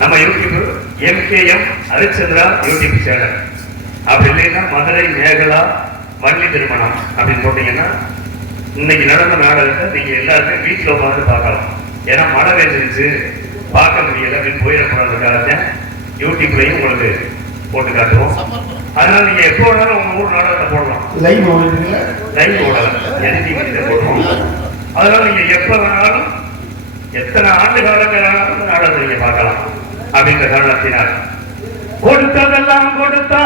நம்ம YouTube MKM Harishchandra YouTube channel. அப்படி இல்லைன்னா மதுரை மேகலா வள்ளி திருமணம் அப்படின்னு போட்டீங்கன்னா இன்னைக்கு நடந்த நாடகத்தை நீங்க எல்லாருமே வீட்டில் உட்காந்து பார்க்கலாம். ஏன்னா மழை பெஞ்சிருச்சு பார்க்க முடியல அப்படின்னு போயிடக்கூடாதுக்காக யூடியூப்லையும் உங்களுக்கு போட்டு காட்டுவோம். அதனால நீங்க எப்போ வேணாலும் உங்க ஊர் நாடகத்தை போடலாம். லைவ் ஓடலாம், எடிட்டிங் போடுவோம். அதனால நீங்க எப்ப வேணாலும் எத்தனை ஆண்டு காலங்களாலும் நாடகத்தை நீங்க பார்க்கலாம். அப்படின்ற காரணத்தினால் கொடுத்ததெல்லாம் கொடுத்தா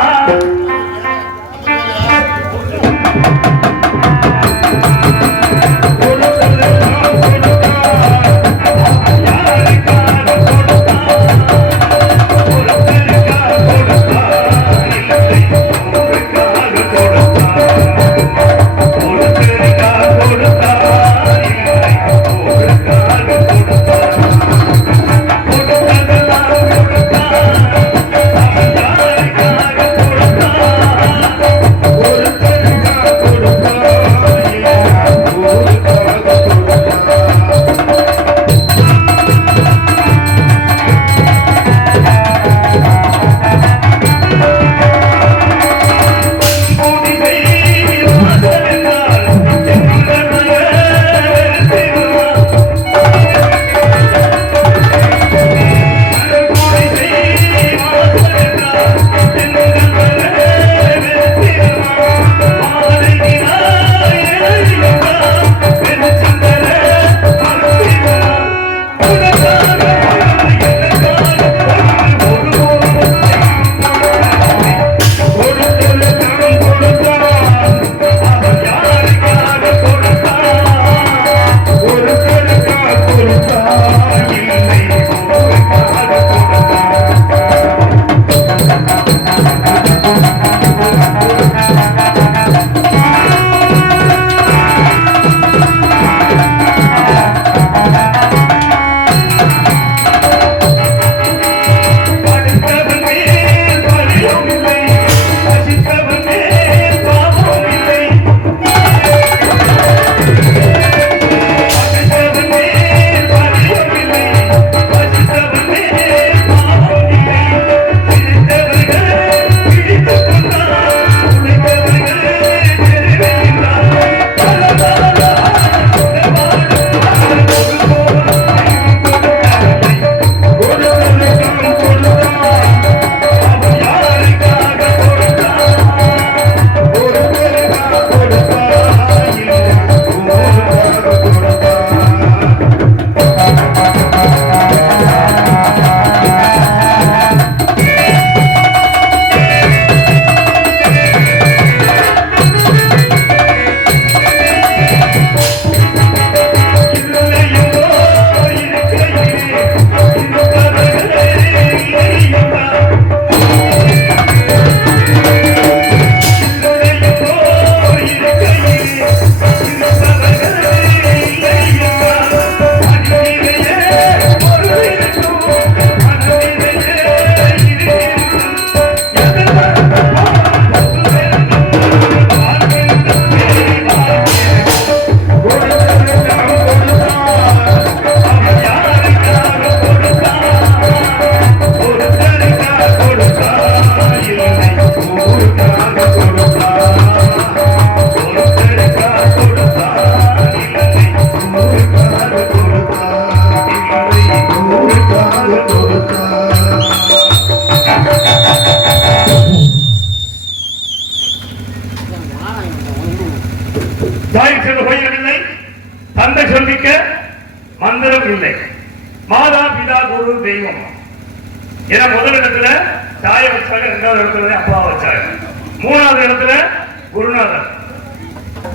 தாய் செல்ல கோயிலில்லை, தந்தை சொல்லிக்க மந்திரம் இல்லை, மாதா பிதா குரு தெய்வம். ஏன்னா முதல் இடத்துல தாயை வச்சாங்க, இரண்டாவது இடத்துல அப்பா வச்சாங்க, மூணாவது இடத்துல குருநாதர்,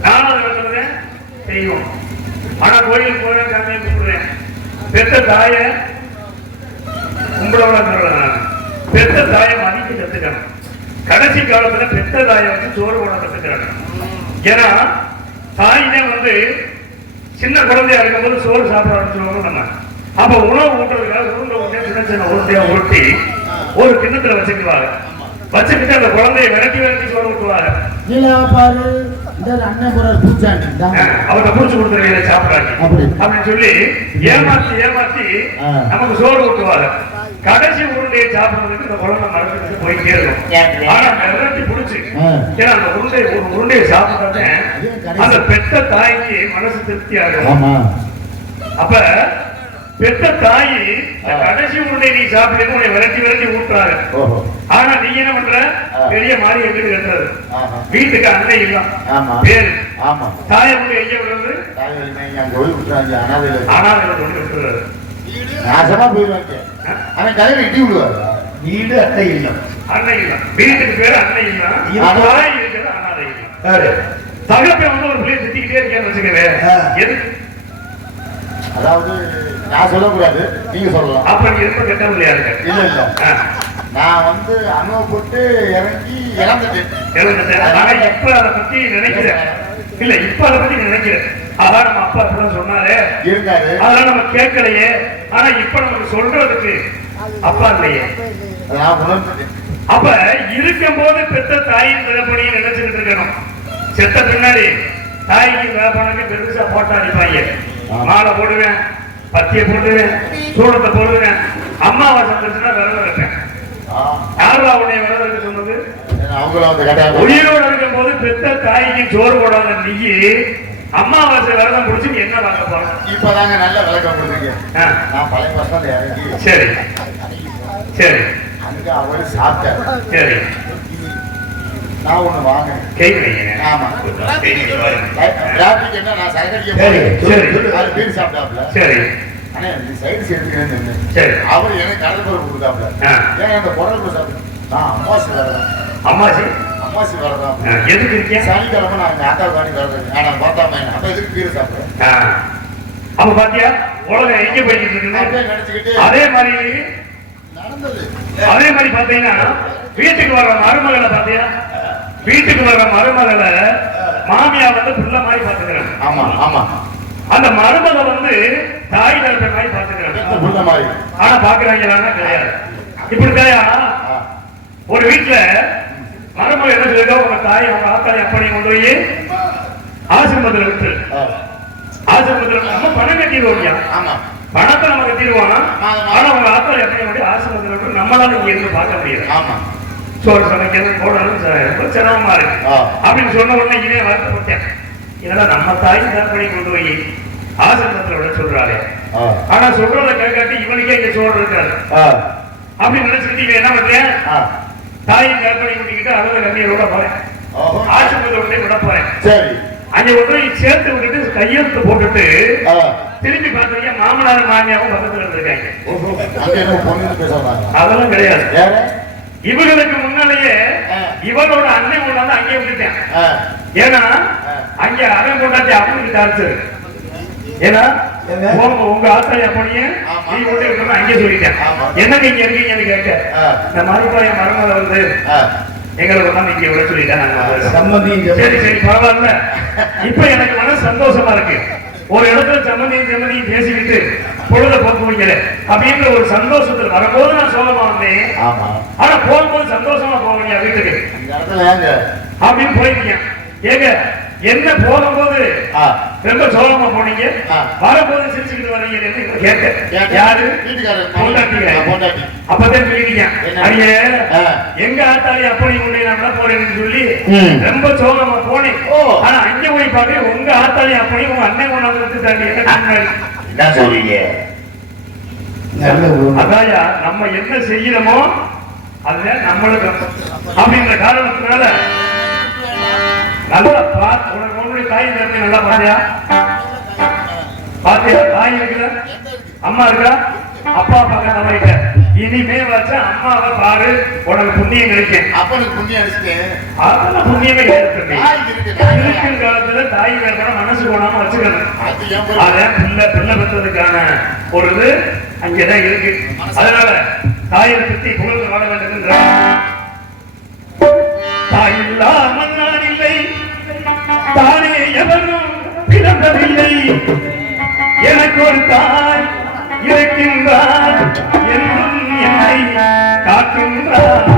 நாலாவது இடத்துல தெய்வம். ஆனா கோயிலுக்கு போறேன், சாமியை கும்பிடுறேன், பெத்த தாய கும்பிடவள பெத்த தாயை மதிக்க கத்துக்கணும். கடைசி காலத்துல பெத்த தாயை வந்து சோறு போட கத்துக்கிறாங்க. ஏன்னா தாயினே வந்து சின்ன குழந்தையா இருக்கும்போது சோறு சாப்பிட ஆரம்பிச்சுருவாங்க. நம்ம அப்ப உணவு ஊட்டுறதுக்காக உருண்டை ஊட்டே சின்ன சின்ன உருண்டையா உருட்டி ஒரு கிண்ணத்துல வச்சுக்குவாங்க. வச்சுக்கிட்டு அந்த குழந்தைய விரட்டி விரட்டி சோறு ஊட்டுவாங்க. அவரை பூச்சி கொடுத்துருவீங்க சாப்பிடாங்க அப்படின்னு சொல்லி ஏமாத்தி ஏமாத்தி நமக்கு சோறு ஊட்டுவாங்க. கடைசி உருண்டையை சாப்பிடுறதுக்கு இந்த குழந்தை மரத்துக்கு போயிட்டே இருக்கும். ஆனா விரட்டி பிடிச்சு, ஏன்னா அந்த ஒரு உருண்டையை சாப்பிட்டாலே அந்த பெத்த தாய்க்கு மனசு திருப்தி ஆகும். அப்ப பெத்த தாயி கடைசி உருண்டை நீ சாப்பிட்டு உன்னை விரட்டி விரட்டி ஊட்டுறாரு. ஆனா நீ என்ன பண்ற, பெரிய மாறி எங்கிட்டு கட்டுறது, வீட்டுக்கு அன்னை இல்ல பேரு தாயை உள்ள எங்க விடுறது, அனாதையில கொண்டு விட்டுறாரு. நாசமா போயிடுவாங்க. அவன் தலையில இடி விடுவாரு. வீடு அன்னை இல்லம், அன்னை இல்லம், வீட்டுக்கு பேரு அன்னை இல்லம், தாய் இருக்கிறது அனாதை இல்லம். தகப்பை வந்து ஒரு பிள்ளைய திட்டிக்கிட்டே இருக்கேன்னு வச்சுக்கவே, எதுக்கு? அதாவது நான் சொல்லக்கூடாது, நீங்க சொல்லலாம். அப்ப நீ ரொம்ப கெட்ட பிள்ளையா இருக்க. இல்ல இல்ல, நான் வந்து அனுபவப்பட்டு இறங்கி இறந்துட்டேன். ஆனா இப்ப அதை பத்தி நினைக்கிறேன். இல்ல இப்ப அதை பத்தி நினைக்கிறேன். அதான் நம்ம அப்பா அப்படிதான் சொன்னாரு இருக்காரு, அதெல்லாம் நம்ம கேட்கலையே. ஆனா இப்ப நமக்கு சொல்றதுக்கு அப்பா இல்லையே. அப்ப இருக்கும் போது பெத்த தாயின் விதப்படியும் நினைச்சுட்டு இருக்கணும். செத்த பின்னாடி தாய்க்கு வேப்பானுக்கு பெருசா போட்டா அடிப்பாங்க. மாலை போடுவேன், பத்திய போடுவேன், சூடத்தை போடுவேன், அம்மாவாசை பிரச்சனை விரதம் இருப்பேன். யாரா உன்னை விரதம் இருக்க சொன்னது? உயிரோடு இருக்கும் போது பெத்த தாய்க்கு சோறு போடாத நீ அம்மாவாசை விரதம் பிடிச்சி என்ன பார்க்க போற? இப்பதாங்க நல்ல விளக்கம் கொடுத்தீங்க. நான் பழைய பசங்க இறங்கி சரி சரி அங்க அவரு சாப்பிட்டாரு. சரி நான் ஒண்ணு வாங்க கேட்குறீங்க. ஆமா டிராபிக் என்ன, நான் சரி பீர் சாப்பிட்டாப்ல. சரி ஆனா இந்த சைடு சேர்த்துக்கிறேன்னு சரி அவர் எனக்கு கடல் பொருள் கொடுத்தாப்ல. ஏன் அந்த குடல் சாப்பிட்டு நான் அம்மாசி வரதான். அம்மாசி அம்மாசி வரதான் எதுக்கு இருக்கேன்? சனிக்கிழமை நான் எங்க ஆத்தா காணி வரேன். நான் பார்த்தாம அப்ப எதுக்கு பீர் சாப்பிடுறேன்? அப்ப பாத்தியா உலகம் எங்க போய்கிட்டு இருக்கு நினைச்சுக்கிட்டு அதே மாதிரி நடந்தது. அதே மாதிரி பாத்தீங்கன்னா வீட்டுக்கு வர்ற மருமகளை பாத்தியா, வீட்டுக்கு வர்ற மருமகளை மாமியா வந்து பிள்ளை மாதிரி பாத்துக்கிறாங்க. ஆமா ஆமா, அந்த மருமகளை வந்து தாய் தரப்ப மாதிரி பாத்துக்கிறாங்க. ஆனா பாக்குறாங்களான்னா கிடையாது. இப்படித்தாயா ஒரு வீட்டுல மருமகள் என்ன சொல்லிருக்கா, உங்க தாய் உங்க ஆத்தாய் அப்படி கொண்டு போய் ஆசிரமத்துல விட்டு, ஆசிரமத்துல நம்ம பணம் கட்டிடுவோம். பணத்தை நம்ம கட்டிடுவோம். ஆனா உங்க ஆத்தாய் எப்படி கொண்டு ஆசிரமத்துல விட்டு நம்மளால இங்க இருந்து பார்க்க முடியாது. சோறு சமைக்கிறது போடணும் ரொம்ப சிரமமா இருக்கு அப்படின்னு சொன்ன உடனே இதே வருத்தப்பட்டேன். இதெல்லாம் நம்ம தாய் தரப்படி கொண்டு போய் ஆசிரமத்துல விட சொல்றாரு. ஆனா சொல்றதை கேட்காட்டி இவனுக்கே இங்க சோறு இருக்காரு அப்படின்னு நினைச்சுக்கிட்டு இவன் என்ன பண்றேன், தாயின் தரப்படி கூட்டிக்கிட்டு அழுத கண்ணீரோட போறேன், ஆசிரமத்தை விட்டு விட போறேன். அங்க கொண்டு போய் சேர்த்து விட்டுட்டு கையெழுத்து போட்டுட்டு திரும்பி பார்த்தீங்க மாமனார் மாமியாவும் பக்கத்துல இருந்திருக்காங்க. அதெல்லாம் கிடையாது. இவர்களுக்கு முன்னாலேயே இவனோட அண்ணன் கொண்டாந்து அங்கே விட்டுட்டேன். ஏன்னா அங்க அவன் கொண்டாச்சு அவனுக்கு டார்ச்சர். ஏன்னா உங்க ஆத்தாய் அப்படியே நீ கொண்டு இருக்கணும் அங்கே சொல்லிட்டேன். என்னங்க இங்க இருக்கீங்கன்னு கேட்க, இந்த மாதிரி என் மருமகளை வந்து எங்களை கொண்டாந்து இங்க விட சொல்லிட்டேன். சரி சரி பரவாயில்ல. இப்ப எனக்கு மனசு சந்தோஷமா இருக்கு. ஒரு இடத்துல சம்மந்தியும் பேசிக்கிட்டு பொழுத போக்குவீங்க அப்படின்ற ஒரு சந்தோஷத்துல வரும்போது நான் சோகமா வந்தேன். ஆனா போகும்போது சந்தோஷமா போவீங்க வீட்டுக்கு அப்படின்னு போயிருக்கீங்க. ஏங்க என்ன போகும்போது ரொம்ப சோகமா போனீங்க, வரும்போது சிரிச்சுக்கிட்டு வரீங்க கேட்க யாரு? அப்பதான் சொல்லிட்டீங்க, அடியே எங்க ஆத்தாளி அப்படி கொண்டு நான் விட போறேன்னு சொல்லி ரொம்ப சோகமா போனேன். ஆனா அங்க போய் பாக்க உங்க ஆத்தாளி அப்படி உங்க அண்ணன் கொண்டாந்து தாண்டி என்ன சொல்றீங்க? அதாயா நம்ம என்ன செய்யறோமோ அதுல நம்மளுக்கு அப்படின்ற காரணத்தினால நல்லா பார்த்து உன்னுடைய தாய் தந்தை நல்லா பாத்தியா? பாத்தியா? தாய் இருக்குல்ல, அம்மா இருக்கா, அப்பா பக்கம் தவறிட்ட. இனிமே வச்சா அம்மாவை பாரு, உனக்கு புண்ணியம் கிடைக்கும். அப்பனுக்கு புண்ணியம் அடிச்சுட்டேன். அதெல்லாம் புண்ணியமே இருக்கு. இருக்கும் காலத்துல தாய் வேணும் மனசு போனாம வச்சுக்கணும். அதான் பிள்ளை பெற்றதுக்கான ஒரு இது அங்கேதான் இருக்கு. அதனால தாயை பத்தி புகழ்ந்து வாழ வேண்டும் என்ற தாய் இல்லாமல் நான் இல்லை, தானே எவரும் பிறந்ததில்லை, எனக்கு ஒரு தாய் இருக்கின்றார் என்றும் என்னை காக்கின்றார்.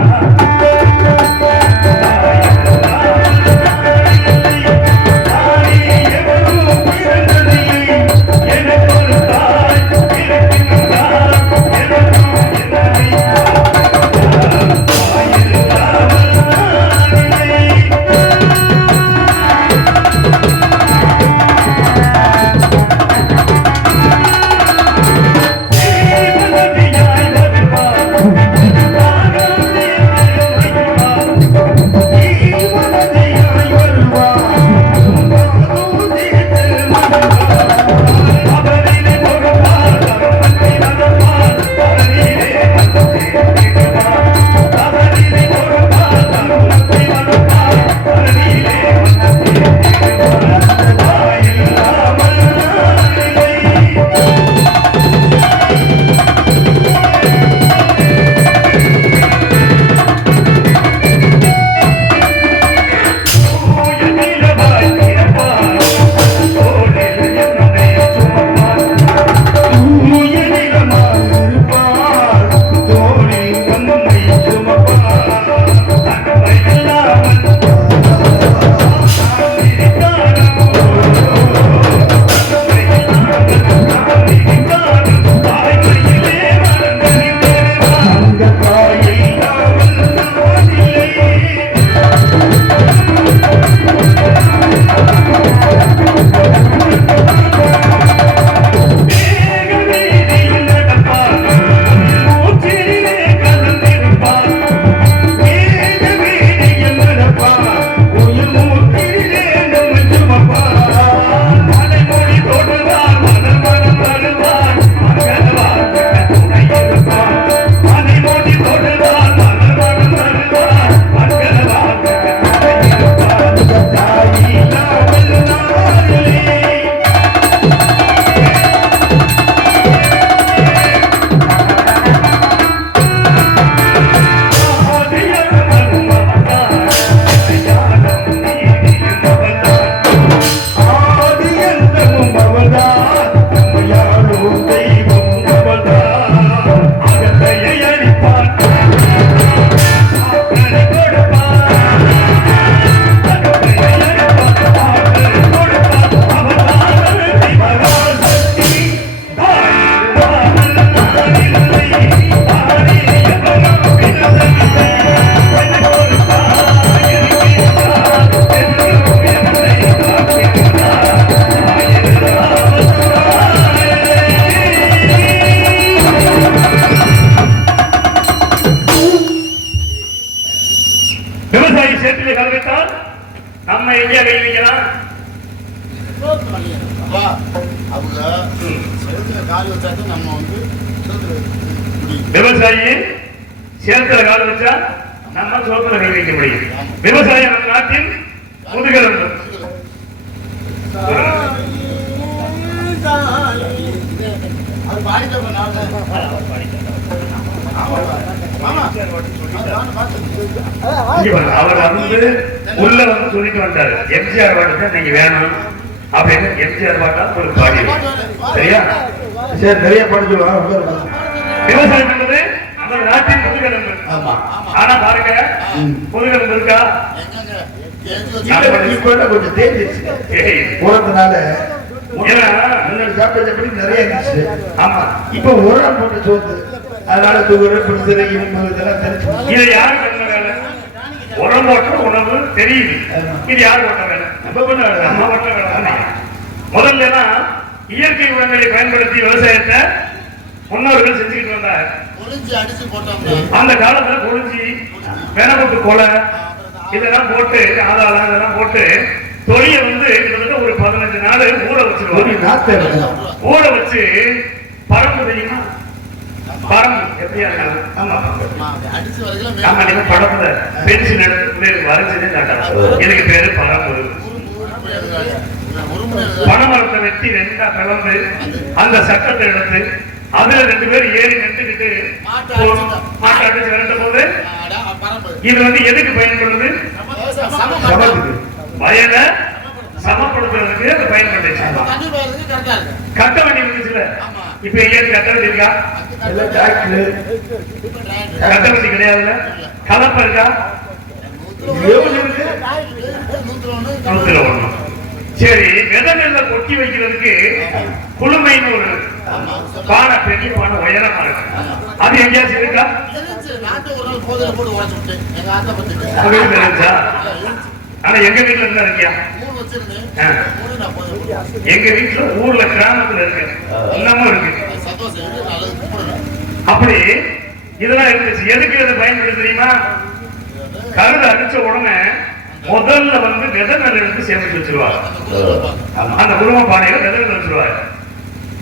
விவசாயி சேத்துல கால் வச்சா நம்ம சோத்துல கை வைக்க முடியும். விவசாயம் நம் நாட்டின் முதுகெலும்பு. அவர் வந்து உள்ள வந்து சொல்லிட்டு வந்தாரு, எம்ஜிஆர் பாட்டு நீங்க வேணும் அப்படின்னு. எம்ஜிஆர் பாட்டா ஒரு பாடி. சரியா? சரி, நிறைய பாட்டு சொல்லுவாங்க. விவசாயம் என்பது நம்ம நாட்டின் முதுகெலும்பு. ஆனா பாருங்க, முதுகெலும்பு இருக்கா? கொஞ்சம் தேஞ்சிருச்சு போறதுனால. சாப்பிட்டபடி நிறைய இருந்துச்சு. ஆமா, இப்ப உரம் போட்டு சோத்து, அதனால சுகர் பிரஷர் இதெல்லாம் தெரிஞ்சு. இதை யாரு பண்ண வேலை? உரம் போட்ட உணவு தெரியுது. இது யாரு பண்ண வேலை? நம்ம பண்ண வேலை. முதல்ல இயற்கை உரங்களை பயன்படுத்தி விவசாயத்தை முன்னோர்கள் செஞ்சுக்கிட்டு வந்தாங்க. அந்த காலத்துல கொழிஞ்சி, வெனமுட்டு கொலை, இதெல்லாம் போட்டு ஆதாரம் இதெல்லாம் போட்டு தொழியை வந்து கிட்டத்தட்ட ஒரு 15 நாள் ஊற வச்சிருவாங்க. ஊற வச்சு பரம்பு தெரியுமா? பரம்பு எப்படியா ஆமா நீங்க படத்துல பென்சில் எடுத்து வரைஞ்சதே காட்டாங்க. எனக்கு பேரு பரம்பு. பனைமரத்தை வெட்டி 2ஆ பிளந்து அந்த சட்டத்தை எடுத்து அதுல 2 பேர் ஏறி நின்றுக்கிட்டு மாட்டை அடிச்சு விரட்டும் போது இது வந்து எதுக்கு பயன்படுது? வயலை சமப்படுத்துறதுக்கு அது பயன்படுச்சு. கட்ட வண்டி இருந்துச்சுல, இப்ப எங்கேயாவது கட்ட வண்டி இருக்கா? கட்ட வண்டி கிடையாதுல. கலப்பை இருக்கா? 101. சரி, விதை நெல்ல கொட்டி வைக்கிறதுக்கு குளுமைன்னு ஒரு பானை, பெரிய பானை உயரமா இருக்கு. அது எங்கேயாச்சும் இருக்கா? ஆனா எங்க வீட்டுல இருந்தா இருக்கியா? எங்க வீட்டுல ஊர்ல கிராமத்துல இருக்கு, இன்னமும் இருக்கு. அப்படி இதெல்லாம் இருந்துச்சு. எதுக்கு இதை பயன்படுத்த தெரியுமா? கருது அடிச்ச உடனே முதல்ல வந்து விதை நெல் எடுத்து சேமிச்சு வச்சிருவாங்க. அந்த குடும்ப பானையில விதை நெல் வச்சிருவாங்க.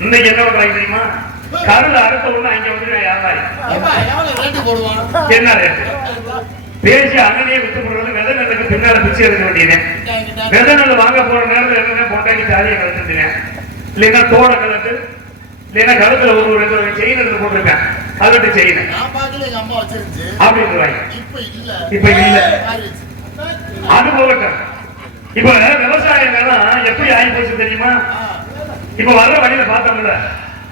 இன்னைக்கு என்ன பண்றாங்க தெரியுமா? கருது அறுத்த உடனே அங்க வந்து வியாபாரி என்ன ரேட்டு பேசி அங்கனையே வித்து போடுறது. விதை நெல்லுக்கு பின்னால பிச்சை எடுக்க வேண்டியது. விதை நெல் வாங்க போற நேரத்தில் என்ன பொண்டாட்டி சாரியை கலந்துட்டேன், இல்லைன்னா தோடை கலந்து, இல்லைன்னா கழுத்துல ஒரு 2 செயின் எடுத்து போட்டிருக்கேன், கலட்டு செயின் அப்படின்னு இப்ப இல்ல. அது போகட்டும். இப்ப விவசாயம் எப்படி ஆகி போச்சு தெரியுமா? இப்ப வர்ற வழியில பார்த்தோம்ல,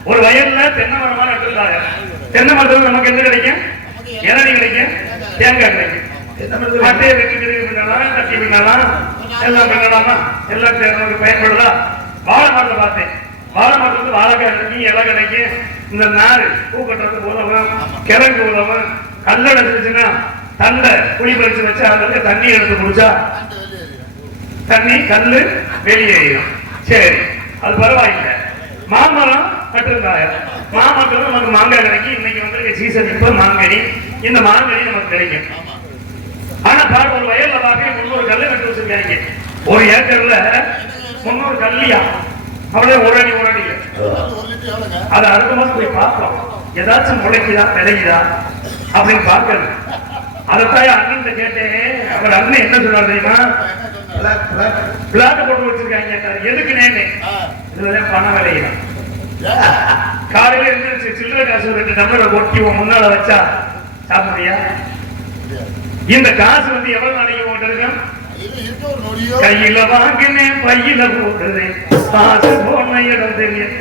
ஒரு வயல்ல தென்னை மரமா நட்டுருந்தாங்க. தென்னை மரத்துல நமக்கு என்ன கிடைக்கும்? இளநீ கிடைக்கும், தேங்காய் கிடைக்கும். மட்டையை வெட்டி பின்னலாம், தட்டி பின்னலாம், எல்லாம் பின்னலாமா? எல்லாம் நமக்கு பயன்படுதா? வாழை மரத்தை பார்த்தேன். வாழை மரத்துல வாழைக்காய் கிடைக்கும், இலை கிடைக்கும். இந்த நாறு பூ கட்டுறதுக்கு உதவும், கிழங்கு உதவும். கல்லடை இருந்துச்சுன்னா தண்டை குழி பறிச்சு வச்சு அதுல தண்ணி எடுத்து குடிச்சா தண்ணி கல்லு வெளியேறும். சரி, அது பரவாயில்லை. மாமரம் நட்டிருந்தாங்க. மாமரத்துல நமக்கு மாங்காய் கிடைக்கும். இன்னைக்கு வந்து சீசன் இப்ப மாங்கனி. இந்த மாங்கனி நமக்கு கிடைக்கும். ஆனா பாரு, ஒரு வயல்ல பாக்க 300 கல்லு நட்டு வச்சிருக்காங்க. ஒரு ஏக்கர்ல 300 கல்லியா? அவ்வளவு ஒரு அடி அது அடுத்த மாசம் போய் பார்ப்போம், ஏதாச்சும் முளைக்குதா விளையுதா அப்படின்னு பார்க்கணும். அதைத்தான் அண்ணன் கேட்டேன். அவர் அண்ணன் என்ன சொன்னார் தெரியுமா? பிளாட் போட்டு வச்சிருக்காங்க. எதுக்கு நேனே? இதுல பணம் விளையும். காலையில இருந்து சில்லறை காசு 2 டம்ளர் கொட்டி முன்னால வச்சா சாப்பிடுறியா? இந்த காசு வந்து எவ்வளவு நாளைக்கு போட்டிருக்கோம்? கையில வாங்கினேன், பையில போடுறேன், காசு போன இடம் தெரியும்.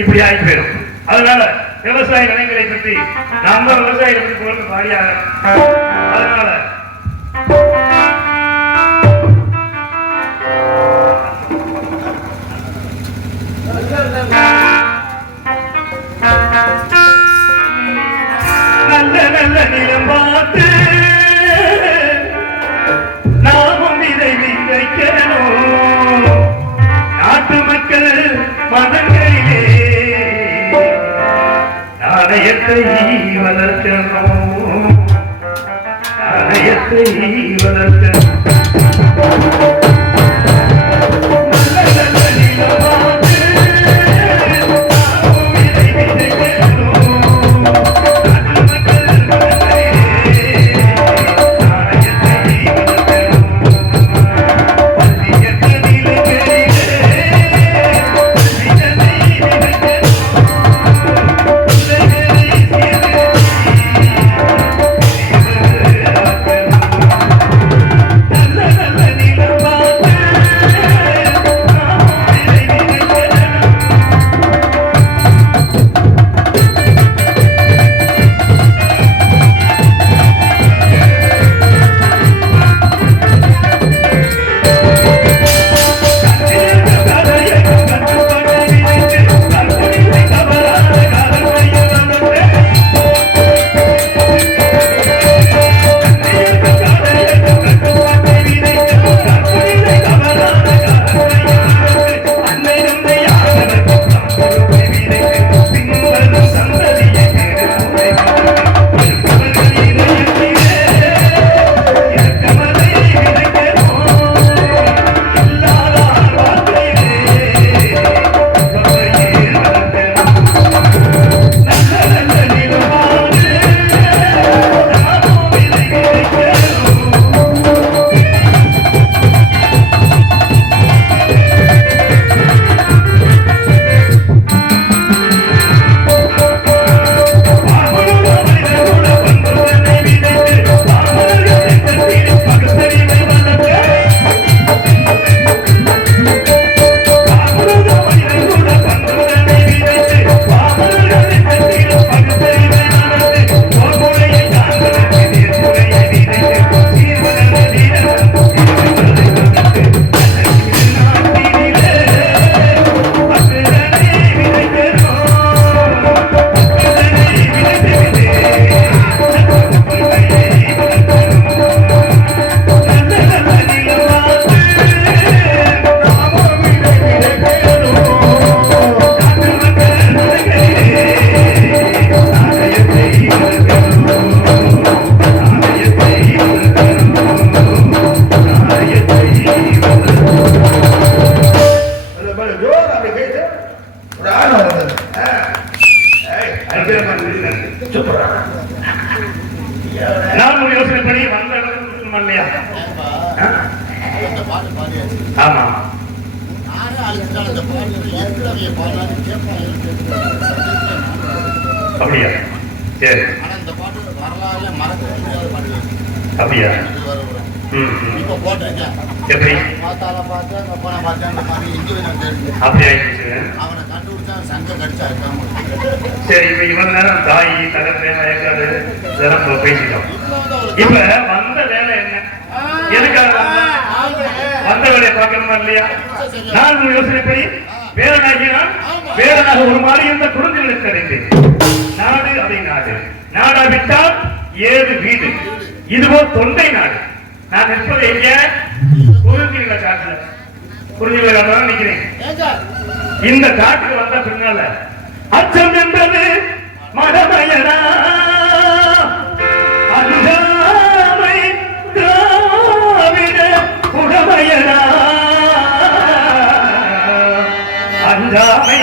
இப்படி ஆகி போயிடும். அதனால விவசாய நிலைகளை பற்றி நாம விவசாயிகளை பற்றி போறது பாடியாக. அதனால நல்ல நல்ல நிலம் பார்த்து நாமும் இதை விதைக்கணும். நாட்டு மக்கள் மனங்களிலே நாணயத்தை வளர்க்கணும், நாணயத்தை வளர்க்கணும். பாடியாச்சு. ஆமா. நானே அழிச்சுட்டாலும் இந்த பாட்டு எத்தனை பாடலான்னு கேட்பாங்க. அப்படியா? சரி. ஆனா இந்த பாட்டு வரலாறுல மறக்க முடியாத பாட்டு. அப்படியா? இப்ப போட்டிருக்கேன். எப்படி? பார்த்தால பார்த்தேன், அந்த போன பார்த்தேன், இந்த மாதிரி இன்ஜினியர் தெரிஞ்சு அப்படி ஆயிடுச்சு. அவனை கண்டுபிடிச்சா சங்கம் கடிச்சா சரி, இப்ப இவன் நேரம் தாய் தகப்பே மயக்காது இதெல்லாம் பேசிட்டோம். இப்ப வந்த வேலை என்ன? எதுக்காக வந்த வேலையை பார்க்கணுமா இல்லையா? நான் யோசனைப்படி வேறனாகினால் வேறனாக ஒரு மாதிரி இருந்த குழந்தைகளுக்கு அறிந்தேன். நாடு அதை நாடு, நாடா விட்டால் ஏது வீடு, இதுவோ தொண்டை நாடு. நான் நிற்பது எங்க? குருந்திகள காட்டுல. குருந்திகள காட்டுல நிக்கிறேன். இந்த காட்டுக்கு வந்த பின்னால அச்சம் என்பது மடமையடா, அஞ்சாமை திராவிட உடமையடா, அஞ்சாமை